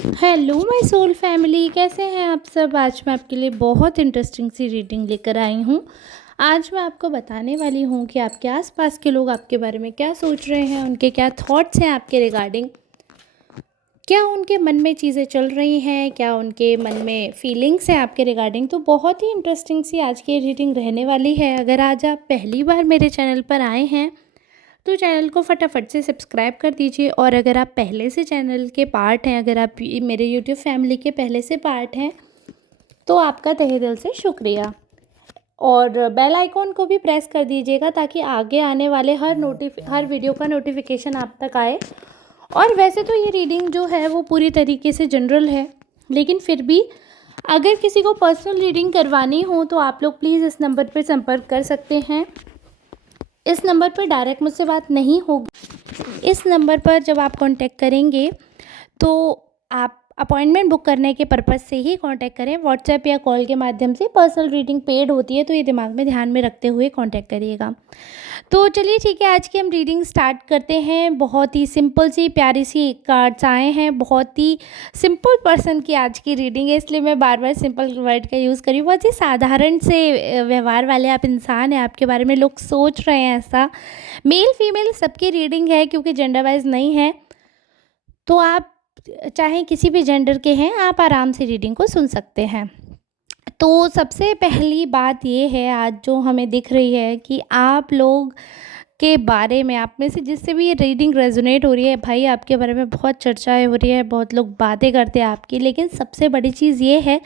Hello my soul family, कैसे हैं आप सब। आज मैं आपके लिए बहुत इंटरेस्टिंग सी रीडिंग लेकर आई हूँ। आज मैं आपको बताने वाली हूँ कि आपके आसपास के लोग आपके बारे में क्या सोच रहे हैं, उनके क्या थॉट्स हैं आपके रिगार्डिंग, क्या उनके मन में चीज़ें चल रही हैं, क्या उनके मन में फीलिंग्स हैं आपके रिगार्डिंग। तो बहुत ही इंटरेस्टिंग सी आज की रीडिंग रहने वाली है। अगर आज आप पहली बार मेरे चैनल पर आए हैं तो चैनल को फटाफट से सब्सक्राइब कर दीजिए, और अगर आप पहले से चैनल के पार्ट हैं, अगर आप मेरे यूट्यूब फैमिली के पहले से पार्ट हैं, तो आपका तहे दिल से शुक्रिया। और बेल आइकॉन को भी प्रेस कर दीजिएगा ताकि आगे आने वाले हर वीडियो का नोटिफिकेशन आप तक आए। और वैसे तो ये रीडिंग जो है वो पूरी तरीके से जनरल है, लेकिन फिर भी अगर किसी को पर्सनल रीडिंग करवानी हो तो आप लोग प्लीज़ इस नंबर पर संपर्क कर सकते हैं। इस नंबर पर डायरेक्ट मुझसे बात नहीं होगी। इस नंबर पर जब आप कांटेक्ट करेंगे तो आप अपॉइंटमेंट बुक करने के पर्पज़ से ही कांटेक्ट करें। व्हाट्सएप या कॉल के माध्यम से पर्सनल रीडिंग पेड होती है, तो ये दिमाग में ध्यान में रखते हुए कांटेक्ट करिएगा। तो चलिए ठीक है, आज की हम रीडिंग स्टार्ट करते हैं। बहुत ही सिंपल सी प्यारी सी कार्ड्स आए हैं। बहुत ही सिंपल पर्सन की आज की रीडिंग है, इसलिए मैं बार बार सिंपल वर्ड का यूज़ करी। बहुत ही साधारण से व्यवहार वाले आप इंसान हैं, आपके बारे में लोग सोच रहे हैं ऐसा। मेल फीमेल सबकी रीडिंग है, क्योंकि जेंडर वाइज नहीं है। तो आप चाहे किसी भी जेंडर के हैं, आप आराम से रीडिंग को सुन सकते हैं। तो सबसे पहली बात ये है आज जो हमें दिख रही है कि आप लोग के बारे में, आप में से जिससे भी ये रीडिंग रेजोनेट हो रही है, भाई आपके बारे में बहुत चर्चाएं हो रही है, बहुत लोग बातें करते हैं आपकी। लेकिन सबसे बड़ी चीज़ ये है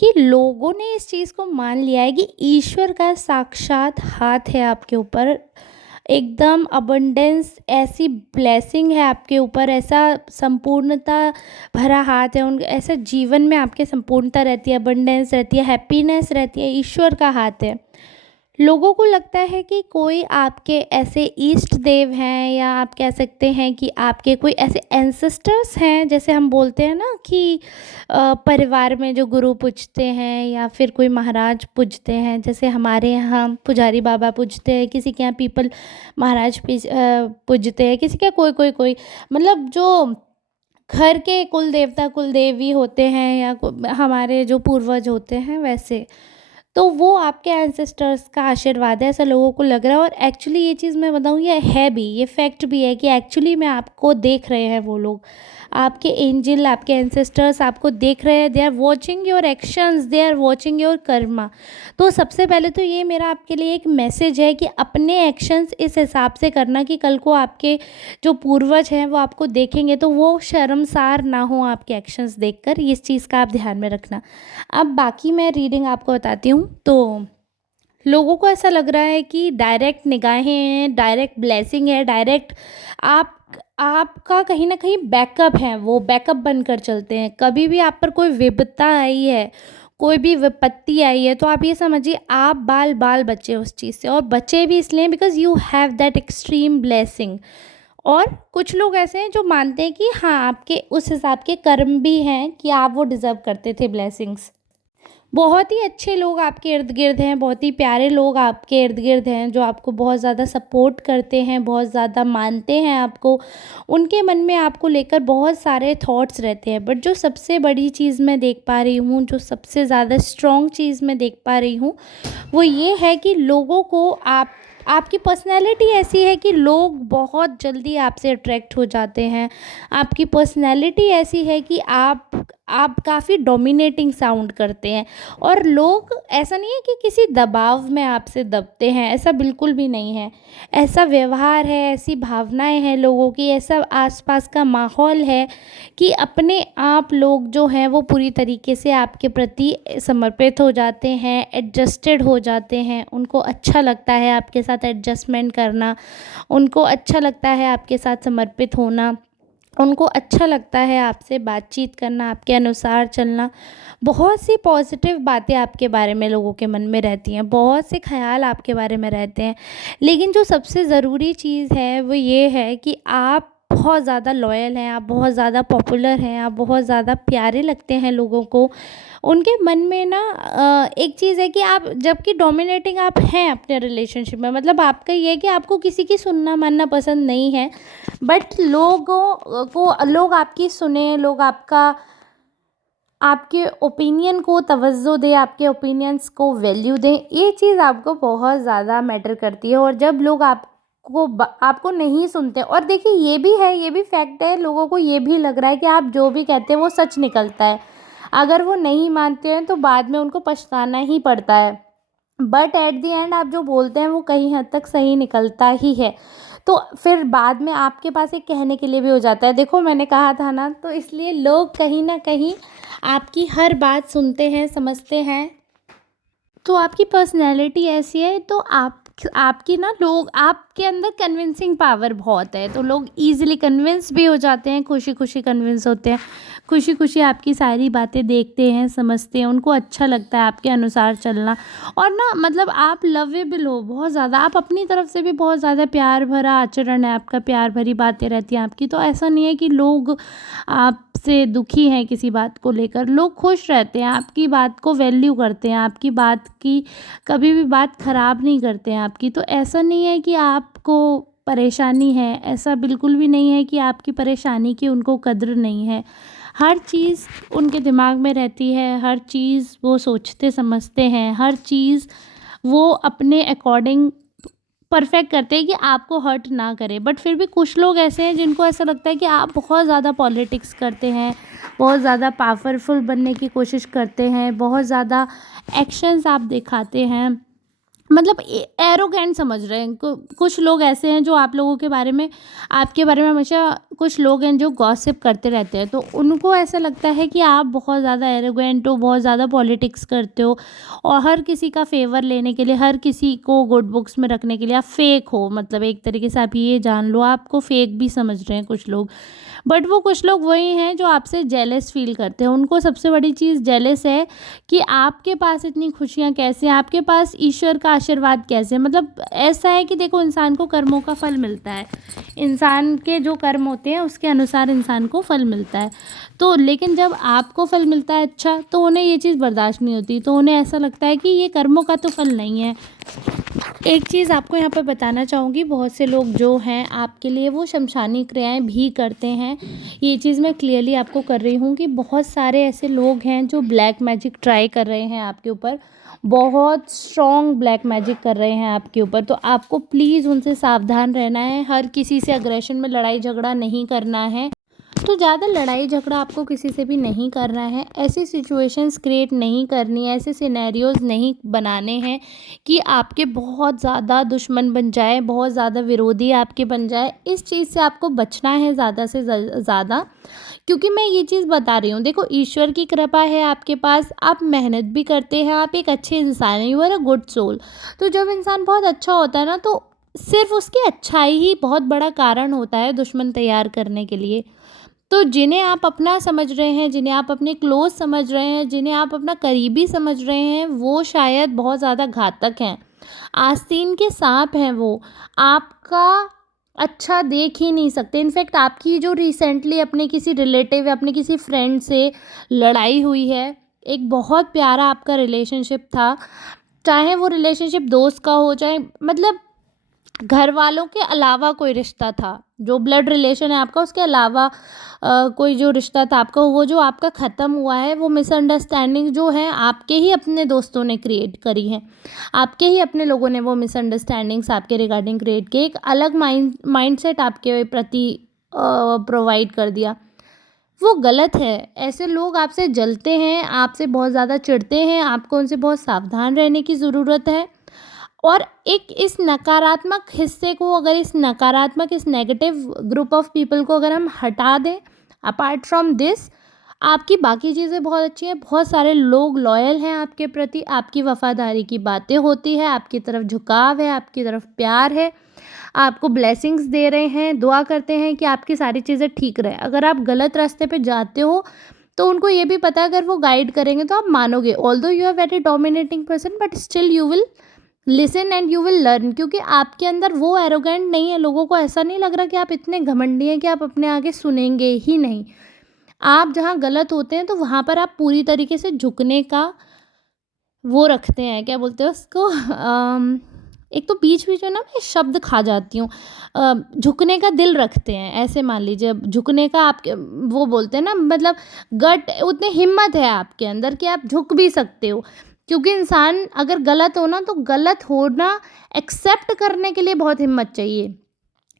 कि लोगों ने इस चीज़ को मान लिया है कि ईश्वर का साक्षात हाथ है आपके ऊपर। एकदम अबंडेंस, ऐसी ब्लेसिंग है आपके ऊपर, ऐसा संपूर्णता भरा हाथ है। उन ऐसा जीवन में आपके संपूर्णता रहती है, अबंडेंस रहती है, हैप्पीनेस रहती है। ईश्वर का हाथ है। लोगों को लगता है कि कोई आपके ऐसे इष्ट देव हैं, या आप कह सकते हैं कि आपके कोई ऐसे एंसेस्टर्स हैं, जैसे हम बोलते हैं ना कि परिवार में जो गुरु पूजते हैं या फिर कोई महाराज पूजते हैं। जैसे हमारे यहाँ पुजारी बाबा पूजते हैं, किसी के यहाँ पीपल महाराज पूजते हैं, किसी के कोई मतलब जो घर के कुल देवता कुल देवी होते हैं, या हमारे जो पूर्वज होते हैं, वैसे तो वो आपके एंसेस्टर्स का आशीर्वाद है, ऐसा लोगों को लग रहा है। और एक्चुअली ये चीज़ मैं बताऊँ, ये है भी, ये फैक्ट भी है कि एक्चुअली में आपको देख रहे हैं वो लोग। आपके एंजल, आपके एंसेस्टर्स आपको देख रहे हैं। They are watching your actions, they are watching your karma. तो सबसे पहले तो ये मेरा आपके लिए एक मैसेज है कि अपने एक्शंस इस हिसाब से करना कि कल को आपके जो पूर्वज हैं वो आपको देखेंगे तो वो शर्मसार ना हो आपके एक्शंस देखकर। इस चीज़ का आप ध्यान में रखना। अब बाकी मैं रीडिंग आपको बताती हूँ। तो लोगों को ऐसा लग रहा है कि डायरेक्ट निगाहें हैं, डायरेक्ट ब्लेसिंग है, डायरेक्ट आप आपका कहीं ना कहीं बैकअप है, वो बैकअप बनकर चलते हैं। कभी भी आप पर कोई विपत्ता आई है, कोई भी विपत्ति आई है, तो आप ये समझिए आप बाल बाल बचे उस चीज़ से। और बचे भी इसलिए because you have that extreme blessing. और कुछ लोग ऐसे हैं जो मानते हैं कि हाँ, आपके उस हिसाब के कर्म भी हैं कि आप वो डिज़र्व करते थे ब्लेसिंग्स। बहुत ही अच्छे लोग आपके इर्द गिर्द हैं, बहुत ही प्यारे लोग आपके इर्द गिर्द हैं, जो आपको बहुत ज़्यादा सपोर्ट करते हैं, बहुत ज़्यादा मानते हैं आपको। उनके मन में आपको लेकर बहुत सारे थॉट्स रहते हैं। बट जो सबसे बड़ी चीज़ मैं देख पा रही हूँ, जो सबसे ज़्यादा स्ट्रॉन्ग चीज़ मैं देख पा रही हूँ, वो ये है कि लोगों को आपकी पर्सनैलिटी ऐसी है कि लोग बहुत जल्दी आपसे अट्रैक्ट हो जाते हैं। आपकी पर्सनैलिटी ऐसी है कि आप काफ़ी डोमिनेटिंग साउंड करते हैं। और लोग, ऐसा नहीं है कि किसी दबाव में आपसे दबते हैं, ऐसा बिल्कुल भी नहीं है। ऐसा व्यवहार है, ऐसी भावनाएं हैं लोगों की, ऐसा आसपास का माहौल है कि अपने आप लोग जो हैं वो पूरी तरीके से आपके प्रति समर्पित हो जाते हैं, एडजस्टेड हो जाते हैं। उनको अच्छा लगता है आपके साथ एडजस्टमेंट करना, उनको अच्छा लगता है आपके साथ समर्पित होना, उनको अच्छा लगता है आपसे बातचीत करना, आपके अनुसार चलना। बहुत सी पॉजिटिव बातें आपके बारे में लोगों के मन में रहती हैं, बहुत से ख्याल आपके बारे में रहते हैं। लेकिन जो सबसे ज़रूरी चीज़ है वो ये है कि आप बहुत ज़्यादा लॉयल हैं, आप बहुत ज़्यादा पॉपुलर हैं, आप बहुत ज़्यादा प्यारे लगते हैं लोगों को। उनके मन में ना एक चीज़ है कि आप, जबकि डोमिनेटिंग आप हैं अपने रिलेशनशिप में, मतलब आपका ये है कि आपको किसी की सुनना मानना पसंद नहीं है, बट लोग आपकी सुने, लोग आपके ओपिनियन को तवज्जो दें, आपके ओपिनियंस को वैल्यू दें, ये चीज़ आपको बहुत ज़्यादा मैटर करती है। और जब लोग आपको नहीं सुनते, और देखिए ये भी है, ये भी फैक्ट है, लोगों को ये भी लग रहा है कि आप जो भी कहते हैं वो सच निकलता है। अगर वो नहीं मानते हैं तो बाद में उनको पछताना ही पड़ता है, बट एट द एंड आप जो बोलते हैं वो कहीं हद तक सही निकलता ही है। तो फिर बाद में आपके पास एक कहने के लिए भी हो जाता है, देखो मैंने कहा था ना। तो इसलिए लोग कहीं ना कहीं आपकी हर बात सुनते हैं, समझते हैं। तो आपकी पर्सनैलिटी ऐसी है, तो आपकी ना, लोग आपके अंदर कन्विंसिंग पावर बहुत है, तो लोग ईज़िली कन्विंस भी हो जाते हैं, खुशी-खुशी कन्विंस होते हैं, खुशी-खुशी आपकी सारी बातें देखते हैं, समझते हैं, उनको अच्छा लगता है आपके अनुसार चलना। और ना मतलब आप लवेबल हो बहुत ज़्यादा, आप अपनी तरफ से भी बहुत ज़्यादा प्यार भरा आचरण है आपका, प्यार भरी बातें रहती हैं आपकी। तो ऐसा नहीं है कि लोग आपसे दुखी हैं किसी बात को लेकर, लोग खुश रहते हैं, आपकी बात को वैल्यू करते हैं, आपकी बात की कभी भी बात ख़राब नहीं करते हैं आपकी। तो ऐसा नहीं है कि आपको परेशानी है, ऐसा बिल्कुल भी नहीं है कि आपकी परेशानी की उनको कद्र नहीं है। हर चीज़ उनके दिमाग में रहती है, हर चीज़ वो सोचते समझते हैं, हर चीज़ वो अपने अकॉर्डिंग परफेक्ट करते हैं कि आपको हर्ट ना करे। बट फिर भी कुछ लोग ऐसे हैं जिनको ऐसा लगता है कि आप बहुत ज़्यादा पॉलिटिक्स करते हैं, बहुत ज़्यादा पावरफुल बनने की कोशिश करते हैं, बहुत ज़्यादा एक्शंस आप दिखाते हैं, मतलब एरोगेंट समझ रहे हैं। कुछ लोग ऐसे हैं जो आप लोगों के बारे में, आपके बारे में हमेशा, कुछ लोग हैं जो गॉसिप करते रहते हैं, तो उनको ऐसा लगता है कि आप बहुत ज़्यादा एरोगेंट हो, बहुत ज़्यादा पॉलिटिक्स करते हो, और हर किसी का फेवर लेने के लिए, हर किसी को गुड बुक्स में रखने के लिए आप फेक हो। मतलब एक तरीके से आप ये जान लो, आपको फेक भी समझ रहे हैं कुछ लोग। बट वो कुछ लोग वही हैं जो आपसे जेलस फील करते हैं, उनको सबसे बड़ी चीज़ जेलस है कि आपके पास इतनी खुशियाँ कैसे हैं, आपके पास ईश्वर का आशीर्वाद कैसे है। मतलब ऐसा है कि देखो, इंसान को कर्मों का फल मिलता है, इंसान के जो कर्म होते हैं उसके अनुसार इंसान को फल मिलता है। तो लेकिन जब आपको फल मिलता है अच्छा, तो उन्हें ये चीज़ बर्दाश्त नहीं होती, तो उन्हें ऐसा लगता है कि ये कर्मों का तो फल नहीं है। एक चीज़ आपको यहाँ पर बताना चाहूँगी, बहुत से लोग जो हैं आपके लिए वो शमशानी क्रियाएं भी करते हैं। ये चीज़ मैं क्लियरली आपको कर रही हूँ कि बहुत सारे ऐसे लोग हैं जो ब्लैक मैजिक ट्राई कर रहे हैं आपके ऊपर, बहुत स्ट्रॉन्ग ब्लैक मैजिक कर रहे हैं आपके ऊपर। तो आपको प्लीज़ उनसे सावधान रहना है, हर किसी से अग्रेशन में लड़ाई झगड़ा नहीं करना है। तो ज़्यादा लड़ाई झगड़ा आपको किसी से भी नहीं करना है, ऐसी सिचुएशंस क्रिएट नहीं करनी है, ऐसे सिनेरियोज़ नहीं बनाने हैं कि आपके बहुत ज़्यादा दुश्मन बन जाए, बहुत ज़्यादा विरोधी आपके बन जाए। इस चीज़ से आपको बचना है ज़्यादा से ज़्यादा, क्योंकि मैं ये चीज़ बता रही हूँ, देखो ईश्वर की कृपा है आपके पास, आप मेहनत भी करते हैं, आप एक अच्छे इंसान हैं, you are a good soul. तो जब इंसान बहुत अच्छा होता है ना, तो सिर्फ उसकी अच्छाई ही बहुत बड़ा कारण होता है दुश्मन तैयार करने के लिए। तो जिन्हें आप अपना समझ रहे हैं, जिन्हें आप अपने क्लोज़ समझ रहे हैं, जिन्हें आप अपना करीबी समझ रहे हैं, वो शायद बहुत ज़्यादा घातक हैं, आस्तीन के साँप हैं वो। आपका अच्छा देख ही नहीं सकते। इनफैक्ट आपकी जो रिसेंटली अपने किसी रिलेटिव या अपने किसी फ्रेंड से लड़ाई हुई है, एक बहुत प्यारा आपका रिलेशनशिप था, चाहे वो रिलेशनशिप दोस्त का हो, चाहे मतलब घर वालों के अलावा कोई रिश्ता था, जो ब्लड रिलेशन है आपका उसके अलावा कोई जो रिश्ता था आपका, वो जो आपका ख़त्म हुआ है, वो मिसअंडरस्टैंडिंग जो है आपके ही अपने दोस्तों ने क्रिएट करी है, आपके ही अपने लोगों ने वो मिसअंडरस्टैंडिंग्स आपके रिगार्डिंग क्रिएट की, एक अलग माइंडसेट आपके प्रति प्रोवाइड कर दिया। वो गलत है। ऐसे लोग आपसे जलते हैं, आपसे बहुत ज़्यादा चिढ़ते हैं, आपको उनसे बहुत सावधान रहने की ज़रूरत है। और एक इस नकारात्मक हिस्से को, अगर इस नकारात्मक, इस नेगेटिव ग्रुप ऑफ पीपल को अगर हम हटा दें, अपार्ट फ्रॉम दिस आपकी बाकी चीज़ें बहुत अच्छी हैं, बहुत सारे लोग लॉयल हैं आपके प्रति, आपकी वफ़ादारी की बातें होती है, आपकी तरफ झुकाव है, आपकी तरफ प्यार है, आपको ब्लेसिंग्स दे रहे हैं, दुआ करते हैं कि आपकी सारी चीज़ें ठीक रहे। अगर आप गलत रास्ते पे जाते हो तो उनको ये भी पता है, अगर वो गाइड करेंगे तो आप मानोगे, although you are very dominating person but still you will listen and you will learn, क्योंकि आपके अंदर वो एरोगेंट नहीं है, लोगों को ऐसा नहीं लग रहा कि आप इतने घमंडी हैं कि आप अपने आगे सुनेंगे ही नहीं। आप जहाँ गलत होते हैं तो वहाँ पर आप पूरी तरीके से झुकने का वो रखते हैं, क्या बोलते हैं उसको एक तो बीच-बीच में ना मैं शब्द खा जाती हूँ। झुकने का दिल रखते हैं, ऐसे मान लीजिए। अब झुकने का आपके वो बोलते हैं ना, मतलब गट उतनी हिम्मत है आपके अंदर कि आप झुक भी सकते हो। क्योंकि इंसान अगर गलत हो ना, तो गलत होना एक्सेप्ट करने के लिए बहुत हिम्मत चाहिए।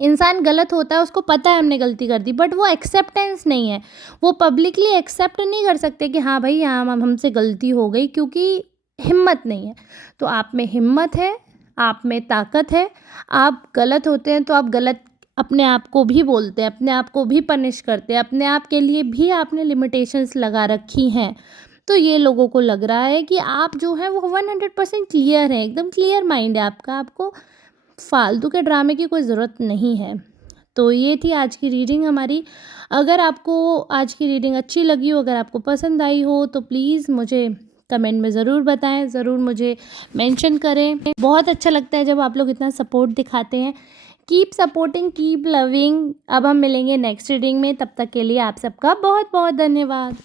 इंसान गलत होता है, उसको पता है हमने गलती कर दी, बट वो एक्सेप्टेंस नहीं है। वो पब्लिकली एक्सेप्ट नहीं कर सकते कि हाँ भाई, हाँ हमसे गलती हो गई, क्योंकि हिम्मत नहीं है। तो आप में हिम्मत है, आप में ताकत है। आप गलत होते हैं तो आप गलत अपने आप को भी बोलते हैं, अपने आप को भी पनिश करते हैं, अपने आप के लिए भी आपने लिमिटेशंस लगा रखी हैं। तो ये लोगों को लग रहा है कि आप जो हैं वो 100% क्लियर हैं, एकदम क्लियर माइंड है आपका, आपको फालतू के ड्रामे की कोई ज़रूरत नहीं है। तो ये थी आज की रीडिंग हमारी। अगर आपको आज की रीडिंग अच्छी लगी हो, अगर आपको पसंद आई हो, तो प्लीज़ मुझे कमेंट में ज़रूर बताएं, ज़रूर मुझे मेंशन करें। बहुत अच्छा लगता है जब आप लोग इतना सपोर्ट दिखाते हैं। Keep supporting, keep loving. अब हम मिलेंगे नेक्स्ट रीडिंग में, तब तक के लिए आप सबका बहुत बहुत धन्यवाद।